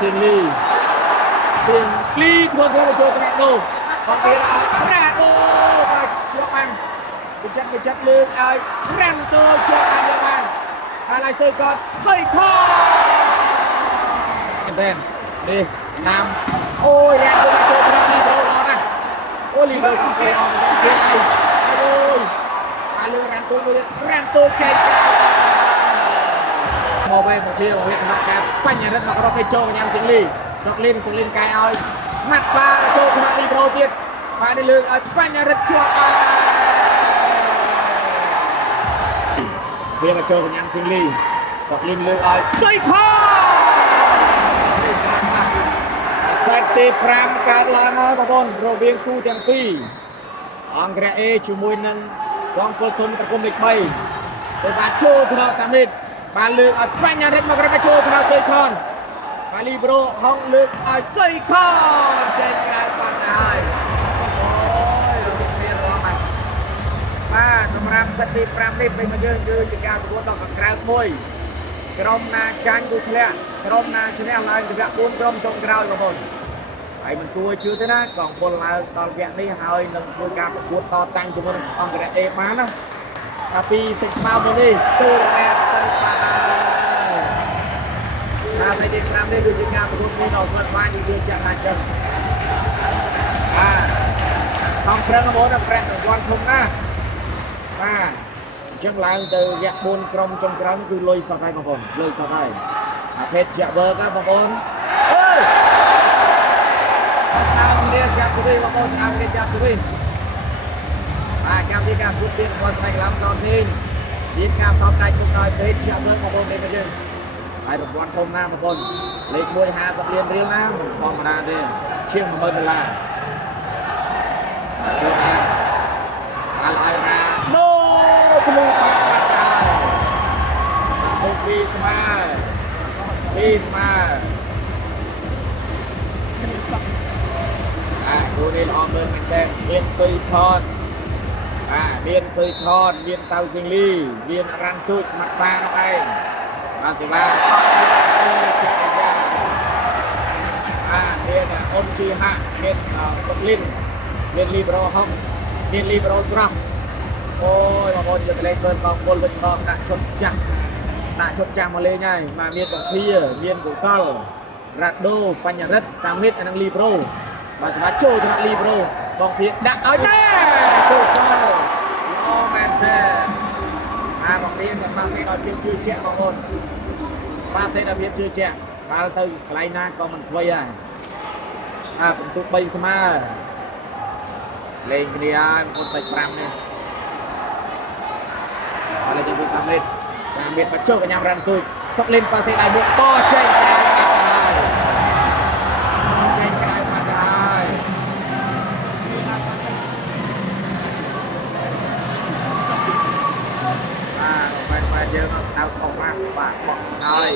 Singly thua thua một chỗ cái đồ còn tiền ra chúa ăn bị chất lương ai răng tôi chúa ăn được ăn lại xây con tên đi nam ôi răng tôi chỗ cái đi đâu đó nè ôi lì đâu kia này ôi lương răng tôi chạy một bên một kia thằng bạn quanh nhà đất mà có cái trâu nhằm Singly sọc lên cái ơi mặt ba trâu thằng bạn đi proទៀតបាទនេះលើកឲ្យបញ្ញរិទ្ធជាប់វាមកចូលកញ្ញាំស៊ីងលីសក់លីមលើកឲ្យសុយខសេតទី5កើតឡើងហើយបងប្អូនរវាងគូទាំងពីរអង្គរៈ A ជាមួយនឹងកងពលធនត្រគុំលេខ3សូមបាទចូលទៅដល់សាមិតបានលើកឲ្យបញ្ញរិទ្ធមកក្រោយចូលទៅដល់សុយខនបាទលីប្រូហុងលើកឲ្យសុយខចេញក្រៅបាត់ហើយសម្រាប់សិតទី5នេះពេលមកយើងគឺជាការប្រកួតដល់ខាងក្រៅមួយក្រុមណាចាញ់គូធ្លាក់ក្រុមណាឈ្នះឡើងទៅវគ្គ4ក្រុមចុងក្រោយបងប្អូនហើយមិនគួរជឿទេណាកងពលឡើងដល់វគ្គនេះហើយនឹងធ្វើការប្រកួតតតាំងជាមួយនឹងអង្គរៈ A បានណាតែពីសិក្សាមកនេះទូរ៉ាទៅបានហើយសិតទី5នេះគឺជាការប្រកួតមួយដ៏ស្វិតស្វាញយើងជឿជាក់ថាចឹងខំប្រឹងបងប្អូនប្រាក់រង្វាន់ធំណាស់បាទអញ្ចឹងឡើងទៅវគ្គ4ក្រុមចុងក្រោយគឺលុយសតហើយបងប្អូនលុយសតហើយអាភេទជាវើកបងប្អូនអើយតាមនេះចាប់ទៅវិញបងប្អូនតាមនេះចាប់ទៅវិញបាទកម្មវិធីការពុតទៀតគាត់តែកន្លងសតនេះមានការតបដៃគុំដោយភេទជាវើបងប្អូននេះយើងហើយរង្វាន់ធំណាស់បងប្អូនលេខ1 50លានរៀលណាមិនធម្មតាទេជាង$10000ចូលអាឲ្យណាគលូបាត់ហើយពុកពីស្មាគូនេះល្អមើលមែនទេមានសុយខនមានសុយខនមានសៅស៊ីងលីមានរ៉ាន់ទូចស្មាត់បានោះឯងបាទសេវាចិត្តយ៉ាមានអូនជីហាក់មានសុកលីនមានលីប្រូហុងមានលីប្រូស្រស់អូយបងប្អូនយកលេខកងពលវិញបងដាក់ឈុតចាស់មកលេងហើយមកមានកំភាមានកុសលរ៉ាដូបញ្ញរិទ្ធសាមិតអានឹងលីប្រូបាទសម្រាប់ចូលថ្នាក់លីប្រូបងភាដាក់ឲ្យណែកុសលអូមែនទេបងភាគាត់មកសេដល់ភាពជឿជាក់បងប្អូនមកសេដល់ភាពជឿជាក់បាល់ទៅកន្លែងណាក៏មិនធ្វេដែរបន្ទុក3ស្មើលេងគ្នាហើយបងប្អូនសាច់5នេះហើយយើងពីសាមិតបច្ចុប្បន្នកញ្ញាំរ៉ាន់ទូចសុកលេងប៉ាសេដៃមុខបោះចេញក្រៅបាត់ហើយបាទយើងដៅស្អុកណាបាទបោះហើយ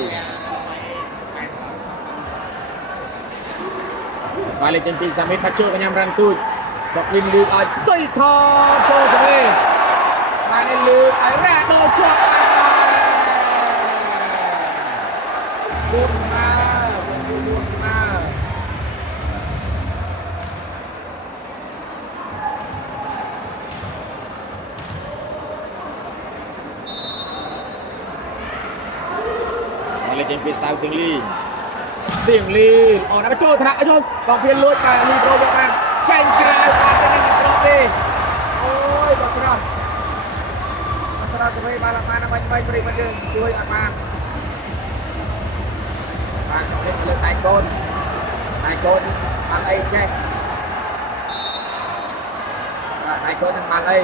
ស្វាយលេងចេញពីសាមិតបច្ចុប្បន្នកញ្ញាំរ៉ាន់ទូចសុកលេងលឺឲ្យសុយខចូលទៅវិញបានលឺឲ្យរ៉ាដូជាប់4ស្មើស្អាតលេងចេញពីសៅសៀងលីអត់ដល់ចូលថ្នាក់អីចូលបងភៀនលួចតែលីប្រូយកបានចេញក្រៅបានទៅនេះប្រូទេអូយបស្រោះទៅវិញបានឡើងបានដើម្បីប្រិមត្តយើងជួយអត់បានលេងលើដៃកូនបាល់អីចេះដៃកូននឹងបាល់អី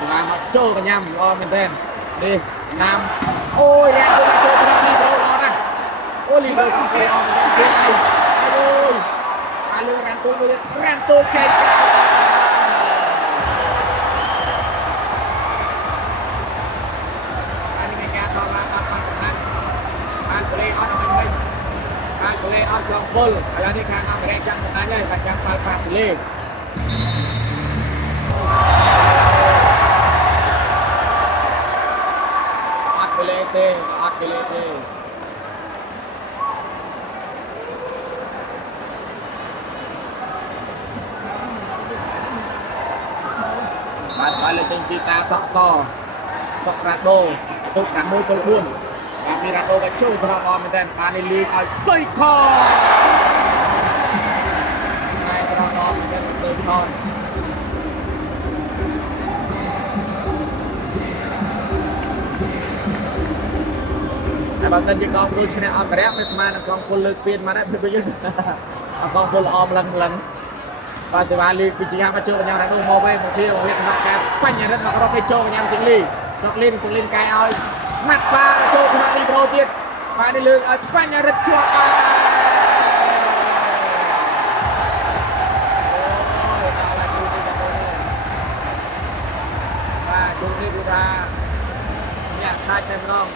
ស្នាមមកចូលកញ្ញាំល្អមែនទេនេះស្នាមអូយយ៉ាទៅចូលក្នុងលីប្រូល្អណាស់អូលីប្រូគេអត់គេអីអូយលើរ៉ាន់ទូចេញអត់ឡងពលឥឡូវនេះខាងអង្គរៈចាំសំណាញ់ហើយបាចាំបាល់ប៉ះទលេអត់ទលេទេ bài lên trên kita sọ sò sọ rado tục cả môi tôi buồn và mi rado và chơi thằng on mình đen ba này lưu ở xây kho này thằng on mình đen xây kho bà dân chỉ con tôi sẽ ăn rẻ mới mà con quân lực viên mà đấy bây giờ con quân om lần và sẽ vào đi chỉ hàng mà chơi nhau là đôi mò về một kia một việc mà cái quanh nhà đất mà có cái chơi nhau sinh ly sọc lên cái ơi mặt ba chơi cái đi pro tiên và đi lương ở quanh nhà đất chuột và chúng đi ra nhà sai thêm không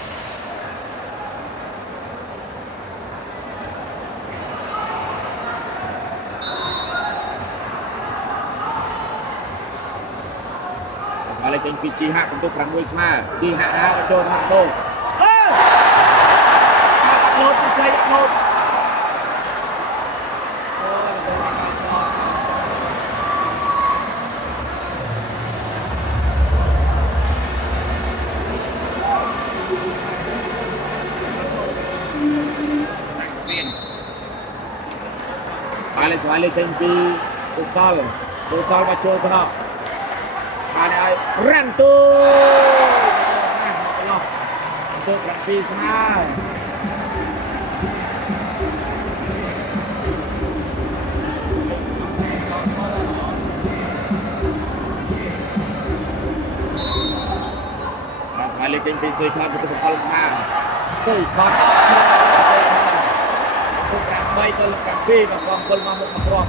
Sekali lagi Cihak untuk Pranggo Isma. Cihak kacau dengan tu. Tak lot saya lot. Sekali lagi Tusal kacau dengan ada Rantu untuk Raffi Ismail sekali lagi Sui Khan untuk Kepala Ismail Sui Khan untuk Raffi untuk Raffi dan Kepala Mahmud Makroh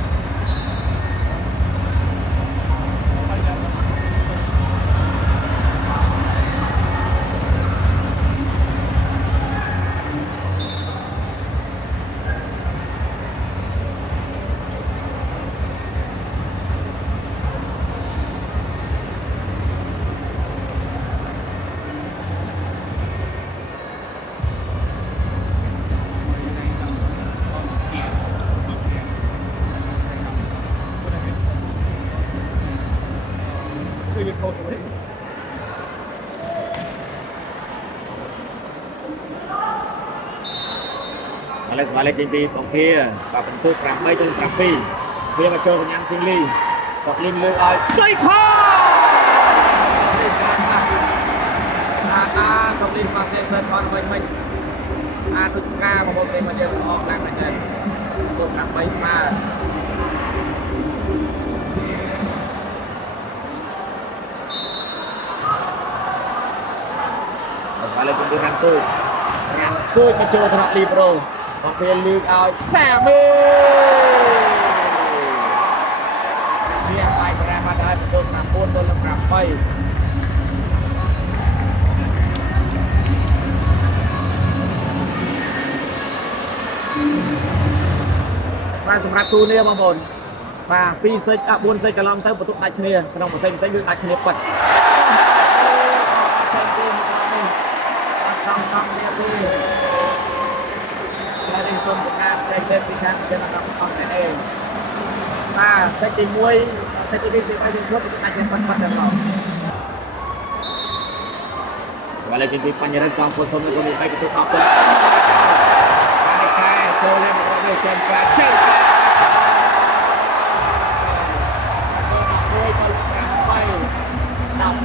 Sekali lagi bóng kia và phần tục làm bay trên cà phê kia mà chơi với nhau sinh ly sọt lên lưới ơi xây kho sọt lên và sẽ sơn con với mình thực ca một một tên mà chơi họ làm là chơi tục làm bay mà sekali lagi Rantu mà chơi thằng Libro Hoặc về lưu áo xa mê Chia bài ra mà đây một đồn làm buôn đồn làm bay Và sẵn rạp tu nê mà bồn Và pi xây buôn xây cả lòng tới một tụi đạch nê Cái đồng một xây lưu đạch nê bật Hãy subscribe cho kênh Ghiền Mì Gõ để không bỏ lỡ những video hấp dẫn sẽ sekali lagi panjaran kampung Tommy Gomez baik itu apa? Pakai boleh berada jangka.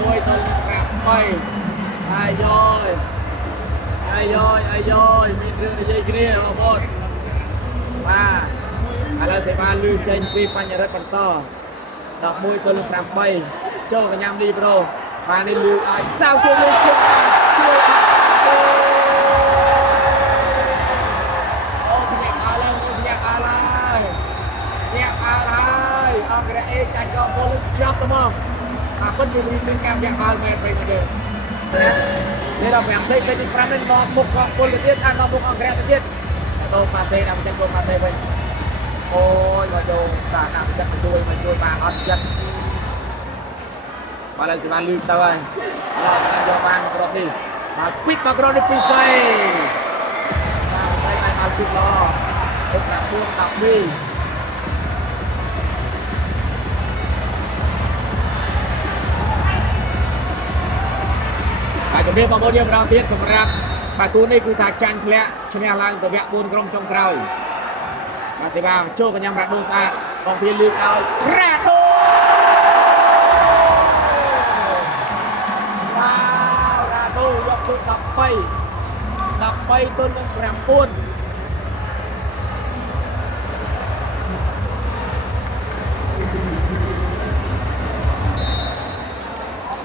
Môi tôi cặp bay. Ai rồi, mình đưa dây kia vào một. Và ala sẽ ba lưu trên vi panjaran bento. Đọc môi tôi cặp bay. Cho cả nhâm đi bro. Và nên lưu ai sao chưa lưu chưa ông cái này chạy cho bố chọc đúng không? Vẫn chỉ mình cảm giác bao mệt vậy mà được. Nên là phải xây cái frame lên một con bố tiết ăn một con cái tiết. Tôi pha xe nằm chân tôi pha xe vậy. Ôi mà đồ cả nằm chân mà chui mà hết chân. Và lại sẽ ban lưu tao ơi. Đang cho ban một đi. Mà quýt vào cái đi pizza. Đây này mà chụp lo. Tôi làm buông đọc đi. ជំរាបបងប្អូនយើងម្ដងទៀតសម្រាប់បាទូនេះគឺថាចាញ់ធ្លាក់ឈ្នះឡើងទៅវគ្គ4ក្រុមចុងក្រោយបាទសេវាចូលកញ្ញារ៉ាដូស្អាតបងភៀនលើកឲ្យរ៉ាដូវ៉ាវរ៉ាដូយកទៅ13ទល់នឹង9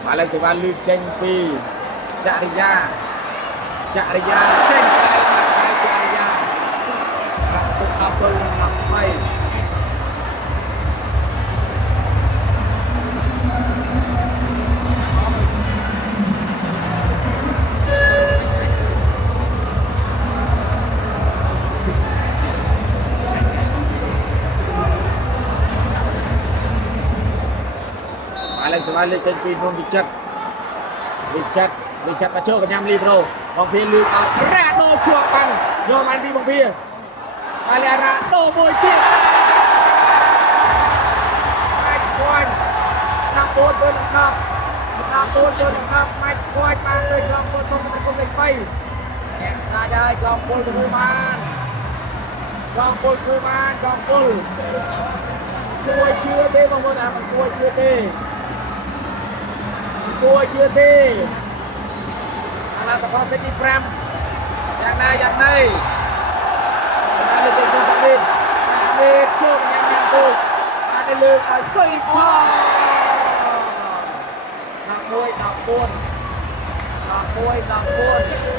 បាទលេសេវាលើកចេញពីចរិយាចេញក្រៅមកចរិយាដាក់ទុក10ទល់នឹង13បាទលេសេវាលើកចេញពីនំវិចិត្រមកចូលកញ្ញាលីប្រូបងភៀនលើកឲ្យរ៉ាដូជាប់បាំងយកបានពីបងភៀនហើយរ៉ាដូមួយទៀតអាចស្គាល់14ទល់នឹង10ម៉ាច់ស្គាល់បានលើកងពលទុំទៅគុំលេខ3អ្នកសាយហើយកងពលធ្វើបានកងពលជួយជឿទេបងប្អូនមិនជួយជឿទេអាឡាតបសេទី5យ៉ាងណាលើកទៅសាវិតជួបញ៉ាំគូបានលើកឲ្យសុយផង11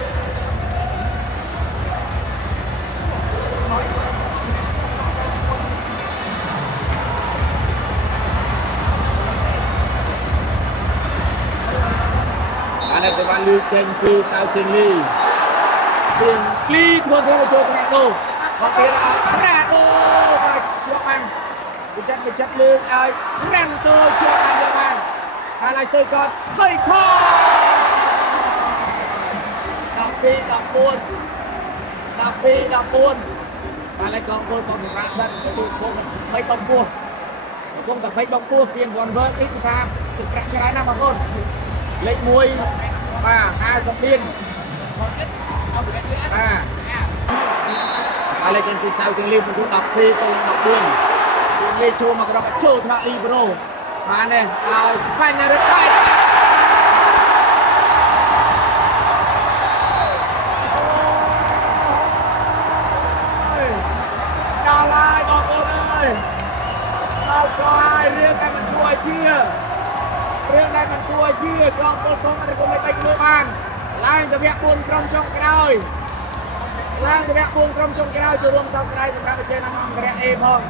14អានេះសេវាលើកចេញពីសៅសៀងលីធ្វើមកចូលកណ្ដោមកទៀតឲ្យរ៉ាដូបាទជាប់បានវិចិត្រលើកឲ្យរ៉ាំទៅជាប់បានយកបានហើយlạiសុយគាត់សុយខ12 14បាទឡៃកងពលសំរាប់សិនទៅពុំមិនបំពោះពុំតែពេកបំពោះពីវ៉ាន់វើនេះគឺថាទឹកប្រាក់ច្រើនណាស់បងប្អូនលេខ1បាទ50លានបាទលេខទីសៅសៀងលីបន្ទុក12ទៅ14ពួកនេះចូលមកក្រោកចូលថ្នាក់លីប្រូបានទេឲ្យបញ្ញរិទ្ធបាយដល់ហើយបងប្អូនអើយដល់ក៏ហើយរឿងតែមិនគួរឲ្យជឿកងពលកងអរិគុំលេខ3ធ្វើបានឡើងទៅវគ្គ4ក្រុមចុងក្រោយចូលរួមសោកស្ដាយសម្រាប់វិជ័យನಮ್ಮអង្គរៈ A ផង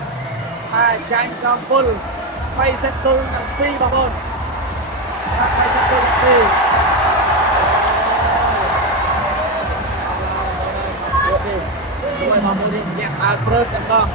ហើយចាញ់កងពល20ទល់នឹង2បងប្អូន20ទល់នឹង2ជួយបងប្អូននេះញាក់អើព្រឹកតែម្ដង